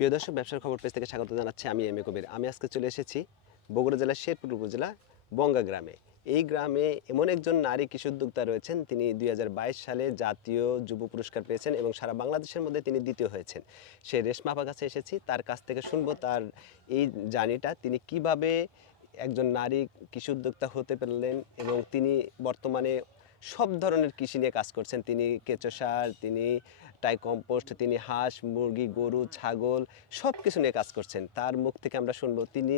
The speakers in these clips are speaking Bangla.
প্রিয় দর্শক, ব্যবসার খবর পেজ থেকে স্বাগত জানাচ্ছি। আমি এম এ কবির। আমি আজকে চলে এসেছি বগুড়া জেলার শেরপুর উপজেলা বঙ্গা গ্রামে। এই গ্রামে এমন একজন নারী কৃষি উদ্যোক্তা রয়েছেন, তিনি 2022 সালে জাতীয় যুব পুরস্কার পেয়েছেন এবং সারা বাংলাদেশের মধ্যে তিনি দ্বিতীয় হয়েছেন। সে রেশমা আপার কাছে এসেছি, তার কাছ থেকে শুনবো তার এই জার্নিটা, তিনি কিভাবে একজন নারী কৃষি উদ্যোক্তা হতে পারলেন এবং তিনি বর্তমানে সব ধরনের কৃষি নিয়ে কাজ করছেন। তিনি কেঁচো সার, তিনি টাই কম্পোস্ট, তিনি হাঁস, মুরগি, গরু, ছাগল সব কিছু নিয়ে কাজ করছেন। তার মুখ থেকে আমরা শুনবো তিনি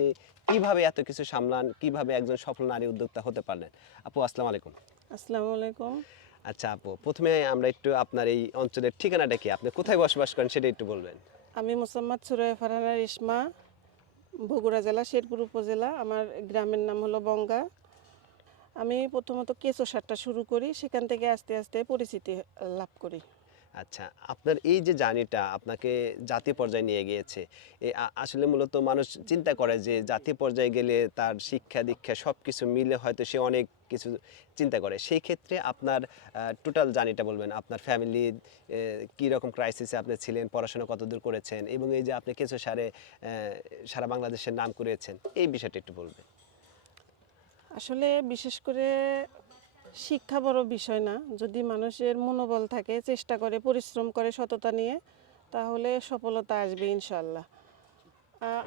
কিভাবে এত কিছু সামলান, কিভাবে একজন সফল নারী উদ্যোক্তা হতে পারলেন। আপু, আসসালামু আলাইকুম। আসসালামু আলাইকুম। আচ্ছা আপু, প্রথমে আমরা একটু আপনার এই অঞ্চলের ঠিকানাটা কি, আপনি কোথায় বসবাস করেন সেটা একটু বলবেন। আমি মোসাম্মদ সুরাইয়া ফারহানা রেশমা, বগুড়া জেলা শেরপুর উপজেলা। আমার গ্রামের নাম হলো বঙ্গা। আমি প্রথমত কেঁচো সারটা শুরু করি, সেখান থেকে আস্তে আস্তে পরিচিতি লাভ করি। আচ্ছা, আপনার এই যে জার্নিটা আপনাকে জাতীয় পর্যায়ে নিয়ে গিয়েছে, আসলে মূলত মানুষ চিন্তা করে যে জাতীয় পর্যায়ে গেলে তার শিক্ষা দীক্ষা সব কিছু মিলে হয়তো সে অনেক কিছু চিন্তা করে। সেই ক্ষেত্রে আপনার টোটাল জার্নিটা বলবেন, আপনার ফ্যামিলি কী রকম ক্রাইসিসে আপনি ছিলেন, পড়াশোনা কতদূর করেছেন এবং এই যে আপনি কেঁচো সারে সারা বাংলাদেশের নাম করেছেন, এই বিষয়টা একটু বলবেন। আসলে বিশেষ করে শিক্ষা বড় বিষয় না, যদি মানুষের মনোবল থাকে, চেষ্টা করে, পরিশ্রম করে সততা নিয়ে, তাহলে সফলতা আসবে ইনশাল্লাহ।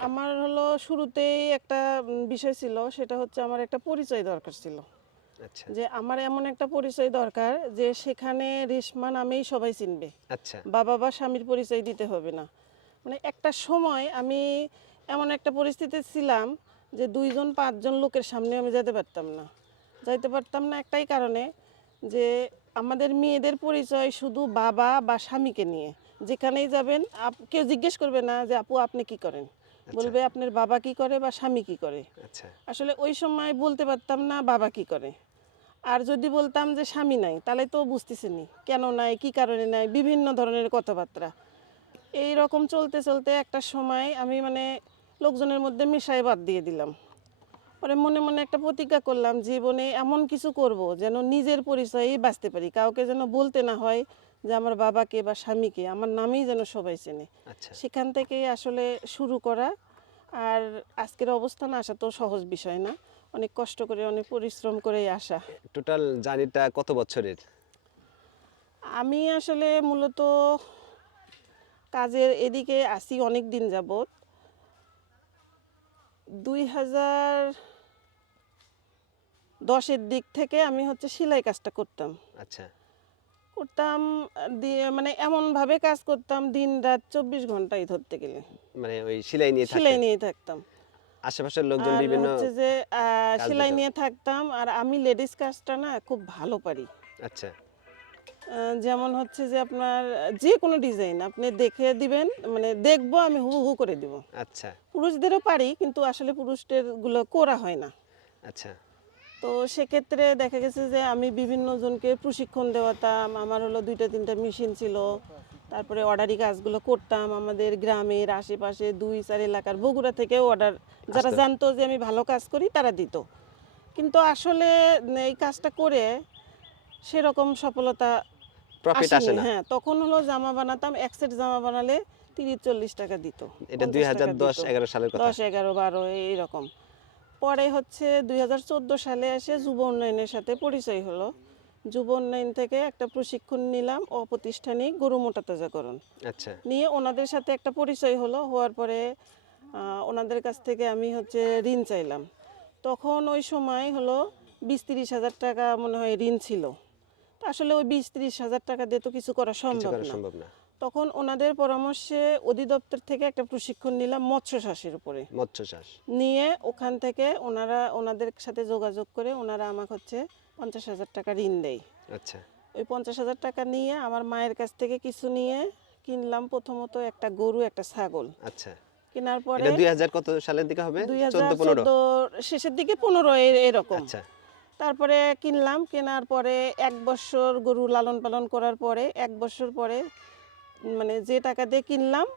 আমার হলো শুরুতেই একটা বিষয় ছিল, সেটা হচ্ছে আমার একটা পরিচয় দরকার ছিল। আচ্ছা যে আমার এমন একটা পরিচয় দরকার যে সেখানে রেশমা নামেই সবাই চিনবে, আচ্ছা বাবা বা স্বামীর পরিচয় দিতে হবে না। মানে একটা সময় আমি এমন একটা পরিস্থিতি ছিলাম যে 2-5 লোকের সামনে আমি যাইতে পারতাম না একটাই কারণে, যে আমাদের মেয়েদের পরিচয় শুধু বাবা বা স্বামীকে নিয়ে। যেখানেই যাবেন কেউ জিজ্ঞেস করবে না যে আপু আপনি কি করেন, বলবে আপনার বাবা কি করে বা স্বামী কি করে। আচ্ছা আসলে ওই সময় বলতে পারতাম না বাবা কি করে, আর যদি বলতাম যে স্বামী নাই, তাহলে তো বুঝতেছেনি কেন নাই, কি কারণে নাই, বিভিন্ন ধরনের কথাবার্তা। এই রকম চলতে চলতে একটা সময় আমি লোকজনের মধ্যে মিশাই বাদ দিয়ে দিলাম। পরে মনে মনে একটা প্রতিজ্ঞা করলাম, জীবনে এমন কিছু করব যেন নিজের পরিচয়েই বাঁচতে পারি, কাউকে যেন বলতে না হয় যে আমার বাবাকে বা স্বামীকে, আমার নামেই যেন সবাই চেনে। আচ্ছা সেখান থেকেই আসলে শুরু করা। আর আজকের অবস্থান আসা তো সহজ বিষয় না, অনেক কষ্ট করে, অনেক পরিশ্রম করেই আসা। টোটাল জার্নিটা কত বছরের? আমি আসলে মূলত কাজের এদিকে আসি অনেক দিন যাবত। 2010-এর দিক থেকে আমি সেলাই কাজটা করতাম। আচ্ছা দিয়ে এমনভাবে কাজ করতাম, দিন রাত 24 ঘন্টাই ধরতে গেলে মানে ওই সেলাই নিয়ে সেলাই থাকতেন, নিয়ে থাকতাম। আশেপাশের লোকজন আর বিভিন্ন যে কাজ সেলাই দিত। নিয়ে থাকতাম, আর আমি লেডিস কাজটা না খুব ভালো পারি। আচ্ছা যেমন যে আপনার যে কোনো ডিজাইন আপনি দেখে দিবেন, দেখবো, আমি হুবহু করে দিব। আচ্ছা পুরুষদেরও পারি, কিন্তু আসলে পুরুষদের গুলো করা হয় না। আচ্ছা তো সেক্ষেত্রে দেখা গেছে যে আমি বিভিন্ন জনকে প্রশিক্ষণ দেওয়াতাম। আমার 2-3টা মেশিন ছিল। তারপরে অর্ডারি কাজগুলো করতাম আমাদের গ্রামের আশেপাশে 2-4 এলাকার, বগুড়া থেকেও অর্ডার, যারা আচ্ছা। জানতো যে আমি ভালো কাজ করি তারা দিত। কিন্তু আসলে এই কাজটা করে সেরকম সফলতা প্রফিট আসে আসেনি। না। হ্যাঁ, তখন জামা বানাতাম, এক সেট জামা বানালে 30-40 টাকা দিত, এটা 50 টাকা দিত, 2010-11 সালের কথা। 10-11-12 এইরকম। পরে 2014 সালে এসে যুব উন্নয়নের সাথে পরিচয় হলো। যুব উন্নয়ন থেকে একটা প্রশিক্ষণ নিলাম, অপ্রতিষ্ঠানিক গরু মোটা তাজাকরণ আচ্ছা নিয়ে। ওনাদের সাথে একটা পরিচয় হওয়ার পরে ওনাদের কাছ থেকে আমি ঋণ চাইলাম। তখন ওই সময় 20-30 হাজার টাকা মনে হয় ঋণ ছিল। আসলে ওই 20-30 হাজার টাকা দিয়ে তো কিছু করা কিছু করা সম্ভব সম্ভব না। তখন ওনাদের পরামর্শে অধিদপ্তর থেকে একটা প্রশিক্ষণ নিলাম মৎস্য চাষের উপরে। মৎস্য চাষ নিয়ে ওখান থেকে ওনাদের সাথে যোগাযোগ করে ওনারা আমাকে 50,000 টাকা ঋণ দেয়। আচ্ছা ওই 50,000 টাকা নিয়ে আমার মায়ের কাছ থেকে কিছু নিয়ে কিনলাম প্রথমত একটা গরু, একটা ছাগল। আচ্ছা। কেনার পরে এটা 2000 কত সালের দিকে হবে? 14-15 শেষের দিকে 15 এরকম। আচ্ছা তারপরে কিনলাম, কেনার পরে 1 বছর গরু লালন পালন করার পরে 1 বছর পরে যে টাকা দিয়ে কিনলাম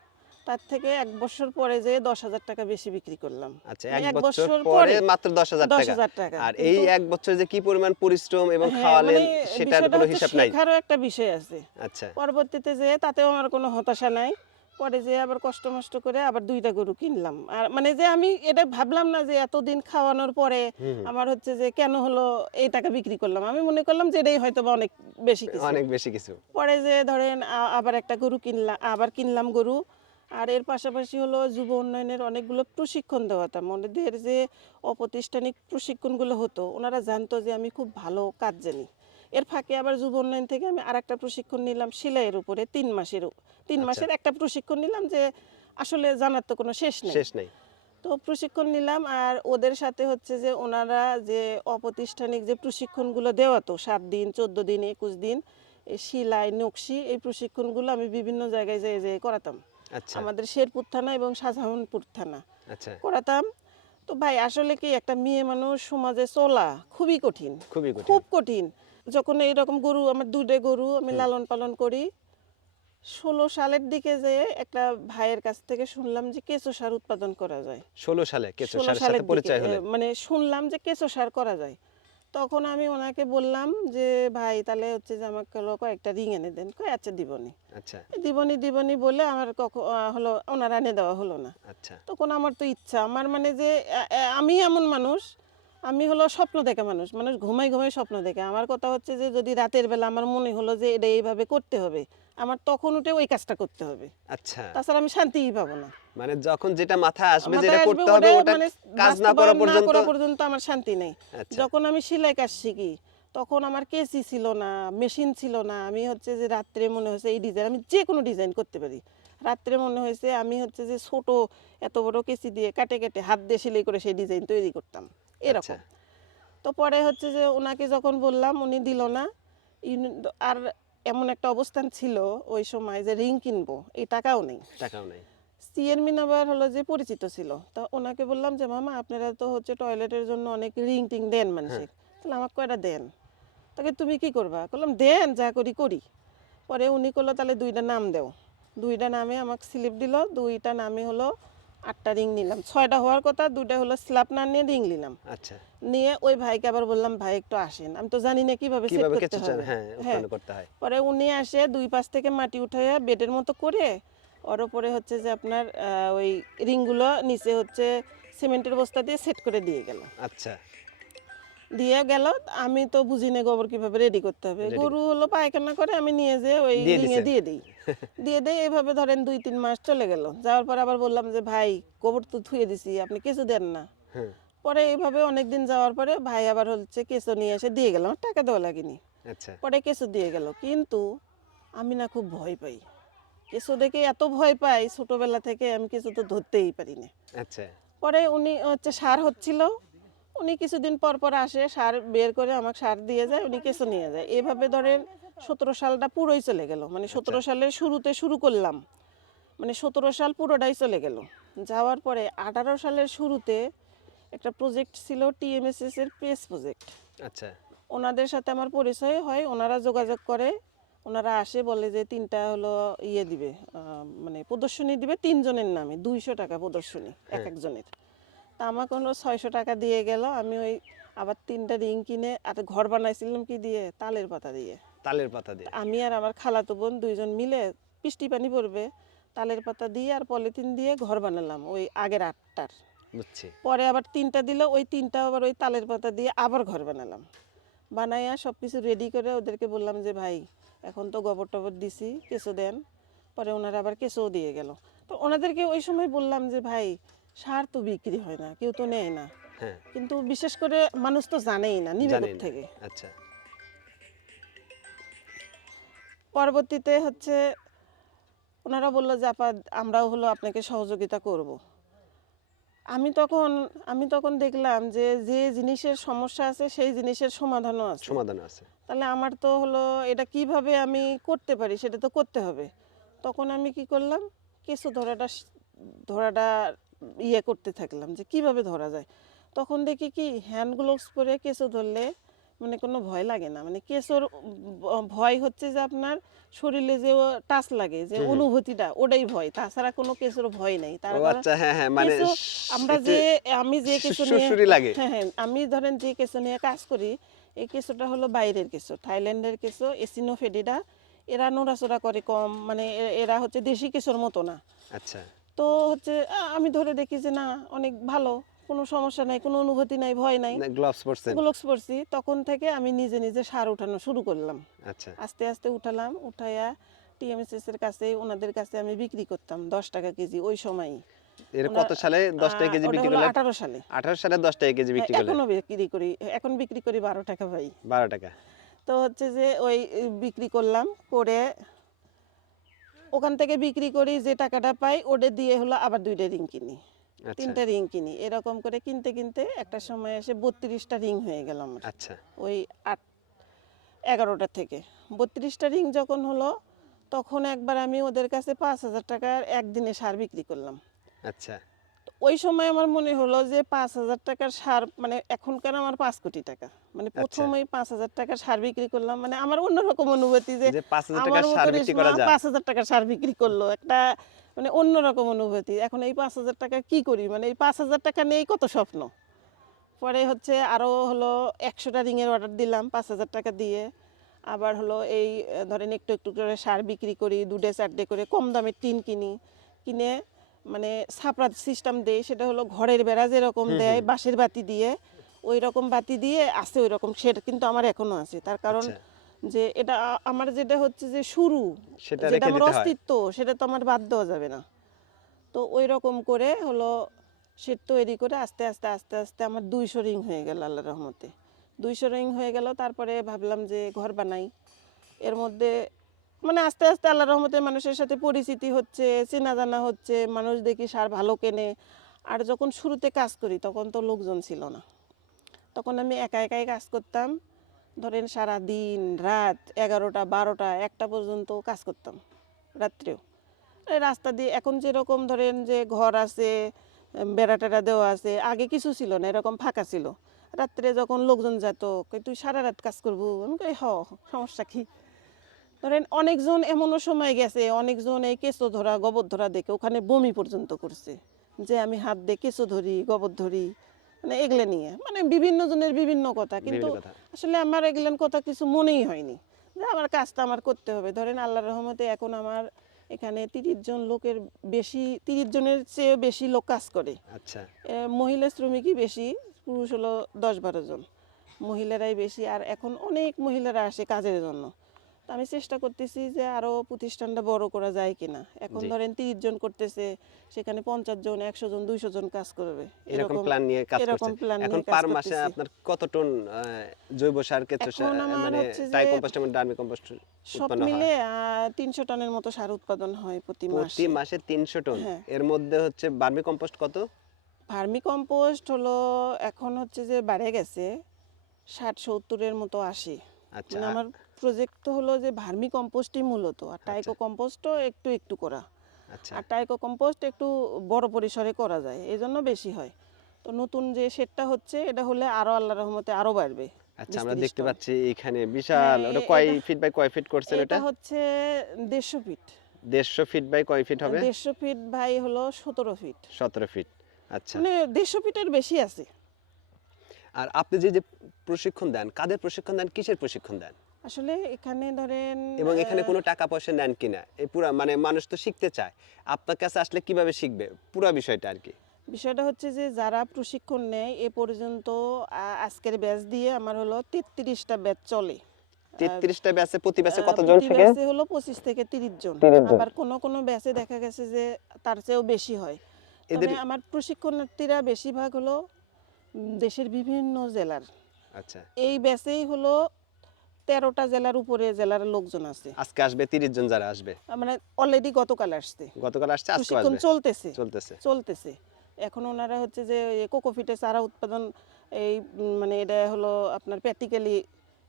তার থেকে 1 বছর পরে যে 10,000 টাকা বেশি বিক্রি করলাম। আচ্ছা, 1 বছর পরে মাত্র 10,000 টাকা। আর এই 1 বছরে যে কি পরিমাণ পরিশ্রম এবং খাওয়ালেন সেটার কোনো হিসাব নাই। শেখারও একটা বিষয় আছে। আচ্ছা পরবর্তীতে যে তাতেও আমার কোনো হতাশা নাই। পরে যে আবার কষ্ট মষ্ট করে আবার 2টা গরু কিনলাম। আর মানে যে আমি এটা ভাবলাম না যে এতদিন খাওয়ানোর পরে হুম, আমার হচ্ছে যে কেন হলো এই টাকা বিক্রি করলাম। আমি মনে করলাম যে এটাই হয়তো বা অনেক বেশি কিছু। অনেক বেশি কিছু। পরে যে ধরেন আবার একটা গরু আবার কিনলাম গরু। আর এর পাশাপাশি হলো যুব উন্নয়নের অনেকগুলো প্রশিক্ষণ দেওয়াতাম। ওনাদের যে অপ্রাতিষ্ঠানিক প্রশিক্ষণগুলো হতো, ওনারা জানতো যে আমি খুব ভালো কাজ জানি। এর ফাঁকে আবার যুব উন্নয়ন থেকে আমি আরেকটা প্রশিক্ষণ নিলাম সেলাইয়ের উপরে 3 আচ্ছা, মাসের একটা প্রশিক্ষণ নিলাম, যে আসলে জানার তো কোনো শেষ নেই। শেষ নেই। তো প্রশিক্ষণ নিলাম, আর ওদের সাথে হচ্ছে যে ওনারা যে অপ্রাতিষ্ঠানিক যে প্রশিক্ষণগুলো দেওয়াতো 7 দিন, 14 দিন, 21 দিন, এই সেলাই, নকশি, এই প্রশিক্ষণগুলো আমি বিভিন্ন জায়গায় যেয়ে যেয়ে করাতাম। আচ্ছা, আমাদের শেরপুর থানা এবং শাহজাহানপুর থানা আচ্ছা, করাতাম। তো ভাই আসলে কি একটা মেয়ে মানুষ সমাজে চলা খুবই কঠিন, খুবই কঠিন। খুব কঠিন। যখন এইরকম গরু, আমার 2টা গরু আমি লালন পালন করি, 16 সালের দিকে যে একটা ভাইয়ের কাছ থেকে শুনলাম যে কেঁচো সার উৎপাদন করা যায়। 16 সালে কেঁচো 16 সারের সালের সাথে দিকে পরিচয় হলেন। মানে শুনলাম যে কেঁচো সার করা যায়। তখন আমি ওনাকে বললাম যে ভাই তাহলে হচ্ছে যে আমাকে হলো কয়েকটা রিং এনে দেন। কয় আচ্ছা দিবনি। আচ্ছা, দিবনি বলে আমার হলো ওনার এনে দেওয়া হলো না। আচ্ছা, তখন আমার তো ইচ্ছা, আমার মানে যে আমি এমন মানুষ, আমি হলো স্বপ্ন দেখা মানুষ, মানুষ ঘুমাই ঘুমাই স্বপ্ন দেখে। আমার কথা হচ্ছে যে যদি রাতের বেলা আমার মনে হলো যে এটা এইভাবে করতে হবে, আমার তখন উঠে ওই কাজটা করতে হবে, আচ্ছা। তাছাড়া আমি শান্তিই পাবো না। মানে যখন যেটা মাথায় আসবে, যেটা মাথায় আসবে করতে হবে, ওটা মানে কাজ না করা বাস্তবায়ন না পর্যন্ত। করা পর্যন্ত আমার শান্তি নেই। আচ্ছা, যখন আমি সেলাই কাজ শিখি, তখন আমার কেসি ছিল না, মেশিন ছিল না। আমি হচ্ছে যে রাত্রে মনে হয়েছে এই ডিজাইন, আমি যে কোনো ডিজাইন করতে পারি। রাত্রে মনে হয়েছে আমি হচ্ছে যে ছোট এত বড় কেসি দিয়ে কাটে কাটে হাত দিয়ে সেলাই করে সেই ডিজাইন তৈরি করতাম, আচ্ছা, এরকম। তো পরে হচ্ছে যে ওনাকে যখন বললাম, উনি দিল না। আর এমন একটা অবস্থান ছিল ওই সময় যে রিং কিনবো এই টাকাও নেই। টাকাও নাই। চেয়ারম্যান আবার হলো যে পরিচিত ছিল, তো ওনাকে বললাম যে মামা আপনারা তো হচ্ছে টয়লেটের জন্য অনেক রিং টিং দেন মানুষের, তাহলে আমাকে কয়টা দেন। তাকে তুমি কি করবা, বললাম দেন, যা করি করি। পরে উনি করলো তাহলে 2টা নাম দেও। 2টা নামে আমাকে স্লিপ দিল, 2টা নামে হলো 8টা রিং নিলাম। 6টা হওয়ার কথা, 2টা হলো স্ল্যাপ না নিয়ে রিং নিলাম। আচ্ছা, নিয়ে ওই ভাইকে আবার বললাম ভাই একটু আসেন, আমি তো জানি না কিভাবে সেট কিভাবে করতে কেঁচো চান, হবে। হ্যাঁ, হ্যাঁ, উৎপন্ন করতে হয়। পরে উনি আসে 2 পাশ থেকে মাটি উঠাইয়া বেডের মতো করে ওর উপরে হচ্ছে যে আপনার ওই রিংগুলো নিচে হচ্ছে সিমেন্টের বস্তা দিয়ে সেট করে দিয়ে গেল। আচ্ছা, দিয়ে গেল, আমি তো বুঝি না গোবর কিভাবে রেডি করতে হবে। Ready গরু হলো পায়খানা করে, আমি নিয়ে যেয়ে ওই দিয়ে রিংয়ে দিছেন। দিয়ে দিই। দিয়ে দেই, এইভাবে ধরেন 2-3 মাস চলে গেল। যাওয়ার পর আবার বললাম যে ভাই গোবর তো ধুয়ে দিছি, আপনি কিছু দেন না। হ্যাঁ, পরে এইভাবে অনেকদিন যাওয়ার পরে ভাই আবার হচ্ছে কেঁচো নিয়ে এসে দিয়ে গেল, আমার টাকা দেওয়া লাগেনি। আচ্ছা, পরে কেঁচো দিয়ে গেল, কিন্তু আমি না খুব ভয় পাই। কেঁচো দেখে এত ভয় পাই, ছোটবেলা থেকে আমি কেঁচো তো ধরতেই পারি না। আচ্ছা, পরে উনি হচ্ছে সার হচ্ছিল, উনি কিছুদিন পর পর আসে, সার বের করে আমাকে সার দিয়ে যায়, উনি কেঁচো নিয়ে যায়। এভাবে ধরেন 17 সালটা পুরোই চলে গেল। মানে 17 সালের শুরুতে শুরু করলাম, মানে 17 সাল পুরোটাই চলে গেল। যাওয়ার পরে 18 সালের শুরুতে একটা প্রজেক্ট ছিল টিএমএসএস এর পেস প্রজেক্ট। আচ্ছা, ওনাদের সাথে আমার পরিচয় হয়, ওনারা যোগাযোগ করে, ওনারা আসে বলে যে 3টা হলো ইয়ে দিবে, মানে প্রদর্শনী দিবে 3 জনের নামে, 200 টাকা প্রদর্শনী এক একজনের। তা আমাকে হলো 600 টাকা দিয়ে গেল। আমি ওই আবার 3টা রিং কিনে আর ঘর বানাইছিলাম কি দিয়ে, তালের পাতা দিয়ে। তালের পাতা দিয়ে। আমি আর আমার খালাতো বোন 2জন মিলে, বৃষ্টি পানি পড়বে, তালের পাতা দিয়ে আর পলিথিন দিয়ে ঘর বানালাম ওই আগের 8টার। বুঝছি। পরে আবার 3টা দিল, ওই 3টা আবার ওই তালের পাতা দিয়ে আবার ঘর বানালাম। বানাইয়া সব কিছু রেডি করে ওদেরকে বললাম যে ভাই এখন তো গোবর টবর দিছি, কেঁচো দেন। পরে ওনারা আবার কেঁচোও দিয়ে গেল। তো ওনাদেরকে ওই সময় বললাম যে ভাই সার তো বিক্রি হয় না, কেউ তো নেয় না, হ্যাঁ, কিন্তু বিশেষ করে মানুষ তো জানেই না নিবে জানি না। থেকে। আচ্ছা, পরবর্তীতে হচ্ছে ওনারা বললো যে আপা আমরাও হলো আপনাকে সহযোগিতা করব। আমি তখন আমি তখন দেখলাম যে যে জিনিসের সমস্যা আছে সেই জিনিসের সমাধানও আছে। সমাধান আছে। তাহলে আমার তো হলো এটা কিভাবে আমি করতে পারি সেটা তো করতে হবে। তখন আমি কি করলাম, কেঁচো ধরাটা ইয়ে করতে থাকলাম যে কিভাবে ধরা যায়। তখন দেখি কি হ্যান্ড গ্লোভস পরে কেঁচো ধরলে মানে কোনো ভয় লাগে না। মানে কেঁচোর ভয় হচ্ছে যে আপনার শরীরে যে টাচ লাগে, যে অনুভূতিটা, ওটাই ভয়, তাছাড়া কোনো কেঁচোর ভয় নেই। তার ও কারণ আচ্ছা, হ্যাঁ, হ্যাঁ, মানে কেঁচো আমরা একটু আমি যে কেঁচো নিয়ে, সুরসুরি লাগে। হ্যাঁ হ্যাঁ, আমি ধরেন যে কেঁচো নিয়ে কাজ করি, এই কেঁচোটা হলো বাইরের কেঁচো, থাইল্যান্ডের কেঁচো, এসিনোফেডিডা। এরা নড়াচড়া করে কম, মানে এরা হচ্ছে দেশি কেঁচোর মতো না। আচ্ছা তো হচ্ছে আমি ধরে দেখি যে না, অনেক ভালো, কোনো সমস্যা নাই, কোনো অনুভূতি নাই, ভয় নাই। গ্লাভস পরছেন? গ্লোভস পরছি, তখন থেকে আমি নিজে নিজে সার উঠানো শুরু করলাম। আচ্ছা আস্তে আস্তে উঠালাম, উঠাইয়া টিএমএসএস এর কাছে, ওনাদের কাছে আমি বিক্রি করতাম 10 টাকা কেজি ওই সময়ই। এর কত সালে 10 টাকা কেজি ওটা বিক্রি হলো করলেন? 18 সালে। 18 সালে 10 টাকা কেজি বিক্রি করলেন। এখনো বিক্রি করি, এখন বিক্রি করি 12 টাকা ভাই। 12 টাকা। তো হচ্ছে যে ওই বিক্রি করলাম, করে ওখান থেকে বিক্রি করি, যে টাকাটা পাই ওটা দিয়ে হলো আবার 2টা রিং কিনি, আচ্ছা 3টা রিং কিনি, এরকম করে কিনতে কিনতে একটা সময় এসে 32টা রিং হয়ে গেল আমার। আচ্ছা ওই 11টা থেকে 32টা রিং যখন হলো, তখন একবার আমি ওদের কাছে 5,000 টাকার একদিনে সার বিক্রি করলাম। আচ্ছা তো ওই সময় আমার মনে হলো যে 5,000 টাকার সার, মানে এখনকার আমার 5 কোটি টাকা, মানে প্রথমেই 5,000 টাকার সার বিক্রি করলাম, মানে আমার অন্যরকম অনুভূতি যে যে 5000 আমার টাকার মতো সার বিক্রি করা রেশমা যায়। 5,000 টাকার সার বিক্রি করলো, একটা মানে অন্যরকম অনুভূতি। এখন এই 5,000 টাকা কি করি, মানে এই 5,000 টাকা নেই কত স্বপ্ন। পরে হচ্ছে আরো হলো 100টা রিংয়ের অর্ডার দিলাম 5,000 টাকা দিয়ে। আবার হলো এই ধরেন একটু একটু করে সার বিক্রি করি, 2ডে 4ডে করে কম দামে টিন কিনি, কিনে মানে ছাপড়া সিস্টেম দেয়, সেটা হলো ঘরের বেড়া যেরকম দেয় বাঁশের বাতি দিয়ে, ওই রকম বাতি দিয়ে আছে, ওই রকম সেটা কিন্তু আমার এখনো আছে। তার কারণ আচ্ছা যে এটা আমার যেটা হচ্ছে যে শুরু, সেটা যেটা রেখে আমার দিতে হয়। অস্তিত্ব, সেটা তো আমার বাদ দেওয়া যাবে না। তো ওই রকম করে হলো সেট তৈরি করে আস্তে আস্তে আস্তে আস্তে আমার 200 রিং হয়ে গেল আল্লাহর রহমতে। 200 রিং হয়ে গেল, তারপরে ভাবলাম যে ঘর বানাই। এর মধ্যে মানে আস্তে আস্তে আল্লাহর রহমতে মানুষের সাথে পরিচিতি হচ্ছে, চেনা জানা হচ্ছে, মানুষ দেখি সার ভালো কেনে। আর যখন শুরুতে কাজ করি তখন তো লোকজন ছিল না, তখন আমি একা একাই কাজ করতাম। ধরেন সারা দিন রাত 11টা 12টা 1টা পর্যন্ত কাজ করতাম, রাত্রেও। এই রাস্তা দিয়ে এখন যেরকম ধরেন যে ঘর আছে, বেড়া টেড়া দেওয়া আছে, আগে কিছু ছিল না, এরকম ফাঁকা ছিল। রাত্রে যখন লোকজন যেত, কই তুই সারা রাত কাজ করবো, আমি কই সমস্যা কি। ধরেন অনেকজন এমনও সময় গেছে, অনেকজন এই কেঁচো ধরা গোবর ধরা দেখে ওখানে বমি পর্যন্ত করছে, যে আমি হাত দিয়ে কেঁচো ধরি গোবর ধরি, মানে এগুলো নিয়ে মানে বিভিন্ন জনের বিভিন্ন কথা। কিন্তু বিভিন্ন কথা। আসলে আমার এগুলোর কথা কিছু মনেই হয়নি, যে আমার কাজটা আমার করতে হবে। ধরেন আল্লাহর রহমতে এখন আমার এখানে 30 জন লোকের বেশি, 30 জনের চেয়ে বেশি লোক কাজ করে। আচ্ছা মহিলা শ্রমিকই বেশি, পুরুষ হলো 10-12 জন, মহিলারাই বেশি। আর এখন অনেক মহিলারা আসে কাজের জন্য। তো আমি চেষ্টা করতেছি যে আরো প্রতিষ্ঠানটা বড় করা যায় কিনা। এখন জি। ধরেন 30 জন করতেছে, সেখানে 50 জন 100 জন 200 জন কাজ করবে, এরকম প্ল্যান নিয়ে কাজ এরকম করছে। প্ল্যান এখন নিয়ে কাজ পার মাসে করতেছি। আপনার কত টন জৈব সার, কেঁচো সার, এখন আমার মানে হচ্ছে যে টাই কম্পোস্ট এবং ডার্মি কম্পোস্ট সব উৎপন্ন হয়? মিলে 300 টনের মতো সার উৎপাদন হয় প্রতি প্রতি মাসে। মাসে 300 টন। হ্যাঁ। এর মধ্যে হচ্ছে ভার্মি কম্পোস্ট কত? ভার্মি কম্পোস্ট হলো এখন হচ্ছে যে বেড়ে গেছে, 60-70-এর মতো আসে। আচ্ছা মানে আমার প্রজেক্ট তো হলো যে ভার্মি কম্পোস্টই মূলত, আর টাইকো কম্পোস্টও একটু একটু করা। আচ্ছা আর টাইকো কম্পোস্ট একটু বড় পরিসরে করা যায়, এই জন্য বেশি হয়। তো নতুন যে শেডটা হচ্ছে, এটা হলে আরো আল্লাহর রহমতে আরো বাড়বে। আচ্ছা আমরা 20-30 দেখতে টন। পাচ্ছি এখানে বিশাল, হ্যাঁ, ওটা কয় এটা- ফিট বাই কয় ফিট করছেন এটা এটা? হচ্ছে 150 ফিট। 150 ফিট বাই কয় ফিট হবে? 150 ফিট ভাই হলো 17 ফিট, 17 ফিট। আচ্ছা মানে 150 ফিটের বেশি আছে। আর আপনি যে যে প্রশিক্ষণ দেন, কাদের প্রশিক্ষণ দেন, কিসের প্রশিক্ষণ দেন? আসলে এখানে ধরেন এবং এখানে কোনো টাকা পয়সা নেন কিনা? এই পুরা মানে মানুষ তো শিখতে চায়, আপনার কাছে আসলে কিভাবে শিখবে, পুরো বিষয়টা আর কি। বিষয়টা হচ্ছে যে যারা প্রশিক্ষণ নেয় এ পর্যন্ত আজকের ব্যাচ দিয়ে আমার হলো 33টা ব্যাচ চলে। 33টা ব্যাচে, প্রতি ব্যাচে কতজন প্রতি শেখে? ব্যাচে হলো 25 থেকে 30 জন। 30 জন। আবার কোন কোন ব্যাচে দেখা গেছে যে তার চেয়েও বেশি হয়। এদের তবে আমার প্রশিক্ষণার্থীরা বেশিরভাগ হলো দেশের বিভিন্ন জেলার। আচ্ছা এই ব্যাচেই হলো 13টা জেলার উপরে জেলার লোকজন আছে। আজকে আসবে 30 জন যারা আসবে? মানে অলরেডি গতকাল আসছে, গতকাল আসছে, আজকে প্রশিক্ষণ আসবে? চলতেছে চলতেছে। চলতেছে এখন ওনারা হচ্ছে যে কোকোফিটে চারা উৎপাদন, এই মানে এটা হলো আপনার প্র্যাকটিক্যালি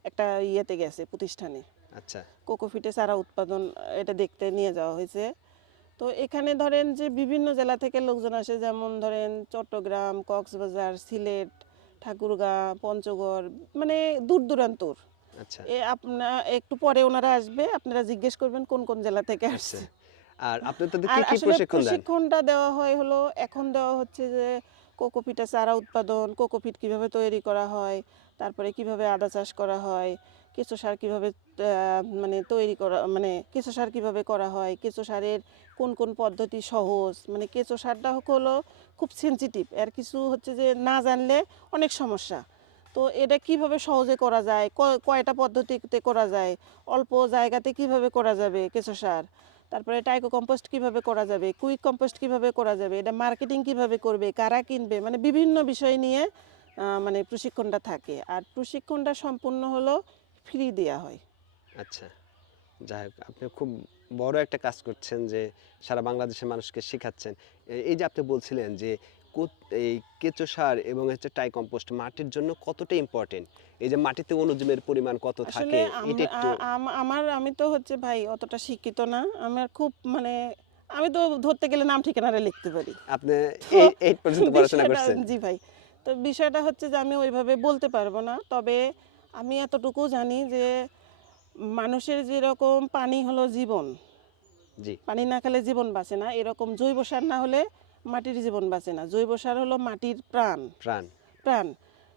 একটা ইয়েতে গেছে প্রতিষ্ঠানে, আচ্ছা কোকোফিটে চারা উৎপাদন, এটা দেখতে নিয়ে যাওয়া হয়েছে। তো এখানে ধরেন যে বিভিন্ন জেলা থেকে লোকজন আসে, যেমন ধরেন চট্টগ্রাম, কক্সবাজার, সিলেট, ঠাকুরগাঁ, পঞ্চগড়, মানে দূর দূরান্তর। আচ্ছা আপনার একটু পরে ওনারা আসবে, আপনারা জিজ্ঞেস করবেন কোন কোন জেলা থেকে আচ্ছা। আসছে। আর আপনি তো কি আর কি আসলে প্রশিক্ষণ দেন? প্রশিক্ষণটা দেওয়া হয় হলো, এখন দেওয়া হচ্ছে যে কোকোপিটে চারা উৎপাদন, কোকোপিট কিভাবে তৈরি করা হয়, তারপরে কিভাবে আদা চাষ করা হয়, কেঁচো সার কীভাবে মানে তৈরি করা, মানে কেঁচো সার কীভাবে করা হয়, কেঁচো সারের কোন কোন পদ্ধতি সহজ, মানে কেঁচো সারটা হলো খুব সেনসিটিভ, এর কিছু হচ্ছে যে না জানলে অনেক সমস্যা। তো এটা কিভাবে সহজে করা যায়, কয়টা পদ্ধতিতে করা যায়, অল্প জায়গাতে কিভাবে করা যাবে কেঁচো সার, তারপরে টাইকো কম্পোস্ট কিভাবে করা যাবে, কুইক কম্পোস্ট কিভাবে করা যাবে, এটা মার্কেটিং কিভাবে করবে, কারা কিনবে, মানে বিভিন্ন বিষয় নিয়ে মানে প্রশিক্ষণটা থাকে। আর প্রশিক্ষণটা সম্পূর্ণ হলো ফ্রি দেওয়া হয়। আচ্ছা, যাই হোক, আপনি খুব বড় একটা কাজ করছেন যে সারা বাংলাদেশের মানুষকে শেখাচ্ছেন। এই যে আপনি বলছিলেন যে এই কেঁচো সার এবং হচ্ছে টাই কম্পোস্ট মাটির জন্য কতটা ইম্পর্টেন্ট, এই যে মাটিতে অণুজীবের পরিমাণ কত আসলে থাকে এটা একটু। আমি তো হচ্ছে ভাই অতটা শিক্ষিত না, আমার খুব মানে আমি তো ধরতে গেলে নাম ঠিকানাটা লিখতে পারি। আপনি তো 8 পর্যন্ত পড়াশোনা বিষয়টা, করছেন। জি ভাই, তো বিষয়টা হচ্ছে যে আমি ওইভাবে বলতে পারবো না, তবে আমি এতটুকু জানি যে মানুষের যেরকম পানি হলো জীবন, জি। পানি না খেলে জীবন বাঁচে না, এরকম জৈব সার না হলে মাটির জীবন বাঁচে না। জৈব সার হলো মাটির প্রাণ। প্রাণ। প্রাণ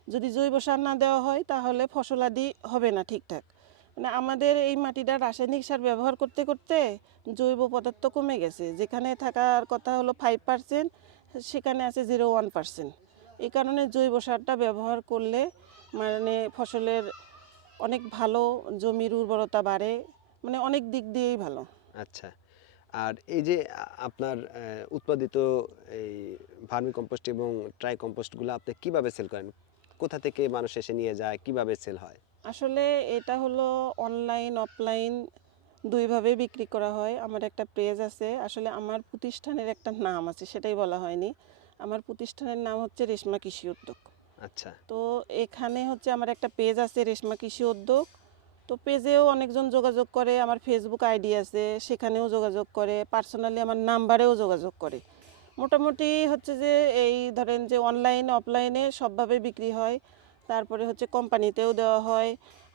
যদি জৈব সার না দেওয়া হয় তাহলে ফসলাদি হবে না ঠিকঠাক। মানে আমাদের এই মাটিটা রাসায়নিক সার ব্যবহার করতে করতে জৈব পদার্থ কমে গেছে, যেখানে থাকার কথা হলো 5%, সেখানে আছে 0.1%। এই কারণে জৈব সারটা ব্যবহার করলে মানে ফসলের অনেক ভালো, জমির উর্বরতা বাড়ে, মানে অনেক দিক দিয়েই ভালো। আচ্ছা, আর এই যে আপনার উৎপাদিত এই ভার্মি কম্পোস্ট এবং ট্রাই কম্পোস্টগুলো আপনি কিভাবে সেল করেন? কোথা থেকে মানুষ এসে নিয়ে যায়, কিভাবে সেল হয়? আসলে এটা হলো অনলাইন অফলাইন দুইভাবে বিক্রি করা হয়। আমার একটা পেজ আছে, আসলে আমার প্রতিষ্ঠানের একটা নাম আছে সেটাই বলা হয়নি। আমার প্রতিষ্ঠানের নাম হচ্ছে রেশমা কৃষি উদ্যোগ। আচ্ছা। তো এখানে হচ্ছে আমার একটা পেজ আছে রেশমা কৃষি উদ্যোগ। তো পেজেও অনেকজন যোগাযোগ করে, আমার ফেসবুক আইডি আছে সেখানেও যোগাযোগ করে, পার্সোনালি আমার নাম্বারেও যোগাযোগ করে। মোটামুটি হচ্ছে যে এই ধরেন যে অনলাইন অফলাইনে সবভাবে বিক্রি হয়। তারপরে হচ্ছে কোম্পানিতেও দেওয়া হয়,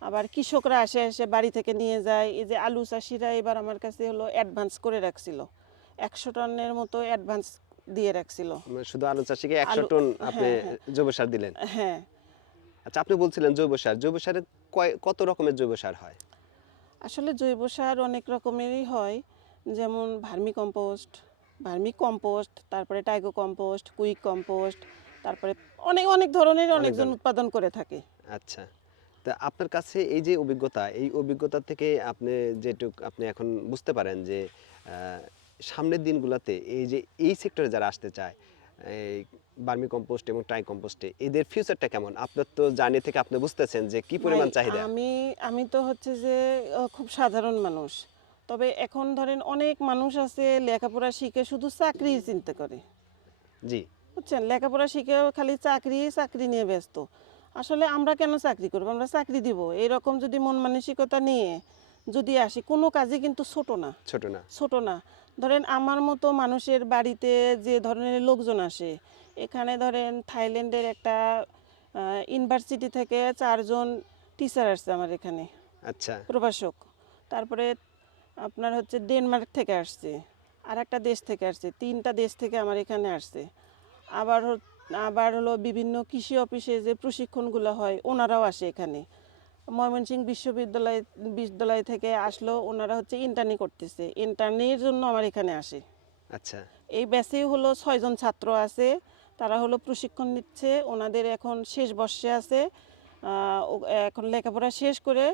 আবার কৃষকরা এসে বাড়ি থেকে নিয়ে যায়। এই যে আলু চাষিরা এবার আমার কাছে হলো অ্যাডভান্স করে রাখছিল, 100 টনের মতো অ্যাডভান্স দিয়ে রাখছিল। মানে শুধু আলু চাষিকে 100 আলু, টন আপনি হ্যাঁ হ্যাঁ জৈব সার দিলেন। হ্যাঁ। আচ্ছা, আপনি বলছিলেন জৈব সার। জৈব সারে কত রকমের জৈব সার হয়? আসলে জৈব সার অনেক রকমেরই হয়, যেমন ভার্মি কম্পোস্ট, তারপরে টাইগো কম্পোস্ট, কুইক কম্পোস্ট, তারপরে অনেক অনেক ধরনের অনেক অনেকজন ধরনের। উৎপাদন করে থাকে। আচ্ছা। তা আপনার কাছে এই যে অভিজ্ঞতা, এই অভিজ্ঞতা থেকে আপনি যেটুক আপনি এখন বুঝতে পারেন যে সামনের দিনগুলোতে এই যে এই সেক্টরে যারা আসতে চায়, এই ভার্মি কম্পোস্ট এবং ট্রাই কম্পোস্টে এদের ফিউচারটা কেমন? আপনার তো জার্নি থেকে আপনি বুঝতেছেন যে কি ভাই, পরিমাণ চাহিদা। আমি আমি তো হচ্ছে যে খুব সাধারণ মানুষ, তবে এখন ধরেন অনেক মানুষ আছে লেখাপড়া শিখে শুধু চাকরি চিন্তা করে, জি। বুঝছেন, লেখাপড়া শিখেও খালি চাকরি চাকরি নিয়ে ব্যস্ত। আসলে আমরা কেন চাকরি করবো, আমরা চাকরি দিব এরকম যদি মন মানসিকতা নিয়ে যদি আসি, কোনো কাজই কিন্তু ছোট না। ছোট না। ছোট না। ধরেন আমার মতো মানুষের বাড়িতে যে ধরনের লোকজন আসে, এখানে ধরেন থাইল্যান্ডের একটা ইউনিভার্সিটি থেকে 4 জন টিচার আসছে আমার এখানে, আচ্ছা। প্রভাষক। তারপরে আপনার হচ্ছে ডেনমার্ক থেকে আসছে, আর একটা দেশ থেকে আসছে, 3টা দেশ থেকে আমার এখানে আসছে। আবার আবার হলো বিভিন্ন কৃষি অফিসে যে প্রশিক্ষণগুলো হয় ওনারাও আসে এখানে। ময়মনসিংহ বিশ্ববিদ্যালয় থেকে আসলো, ওনারা হচ্ছে ইন্টার্নি করতেছে, ইন্টার্নির জন্য আমার এখানে আসে। আচ্ছা। এই ব্যাচে হলো 6 জন ছাত্র আছে, তারা হলো প্রশিক্ষণ নিচ্ছে, ওনাদের এখন শেষ বর্ষে আছে। এখন লেখাপড়া শেষ করে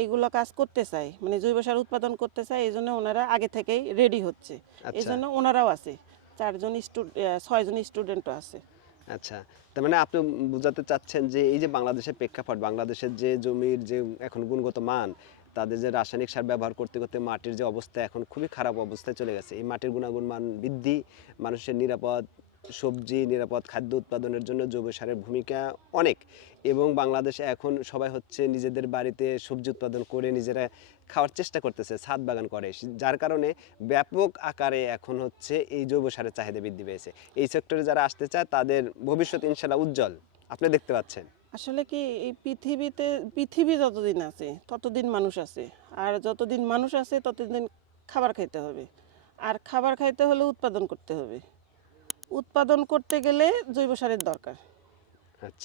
এইগুলো কাজ করতে চায়, মানে জৈব সার উৎপাদন করতে চায়, এই জন্য ওনারা আগে থেকেই রেডি হচ্ছে। এই আচ্ছা। জন্য ওনারাও আছে, 6 জন স্টুডেন্টও আছে। আচ্ছা, তার মানে আপনি বোঝাতে চাচ্ছেন যে এই যে বাংলাদেশের প্রেক্ষাপট, বাংলাদেশের যে জমির যে এখন গুণগত মান, তাদের যে রাসায়নিক সার ব্যবহার করতে করতে মাটির যে অবস্থা এখন খুবই খারাপ অবস্থায় চলে গেছে, এই মাটির গুণাগুণ মান বৃদ্ধি, মানুষের নিরাপদ সবজি, নিরাপদ খাদ্য উৎপাদনের জন্য জৈব সারের ভূমিকা অনেক। এবং বাংলাদেশে এখন সবাই হচ্ছে নিজেদের বাড়িতে সবজি উৎপাদন করে নিজেরা খাওয়ার চেষ্টা করতেছে, ছাদ বাগান করে, যার কারণে ব্যাপক আকারে এখন হচ্ছে এই জৈব সারের চাহিদা বৃদ্ধি পেয়েছে। এই সেক্টরে যারা আসতে চায় তাদের ভবিষ্যৎ ইনশাল্লাহ উজ্জ্বল, আপনি দেখতে পাচ্ছেন। আসলে কি, এই পৃথিবী যতদিন আছে ততদিন মানুষ আছে, আর যতদিন মানুষ আছে ততদিন খাবার খাইতে হবে, আর খাবার খাইতে হলে উৎপাদন করতে হবে, উৎপাদন করতে গেলে জৈব সারের দরকার। আচ্ছা।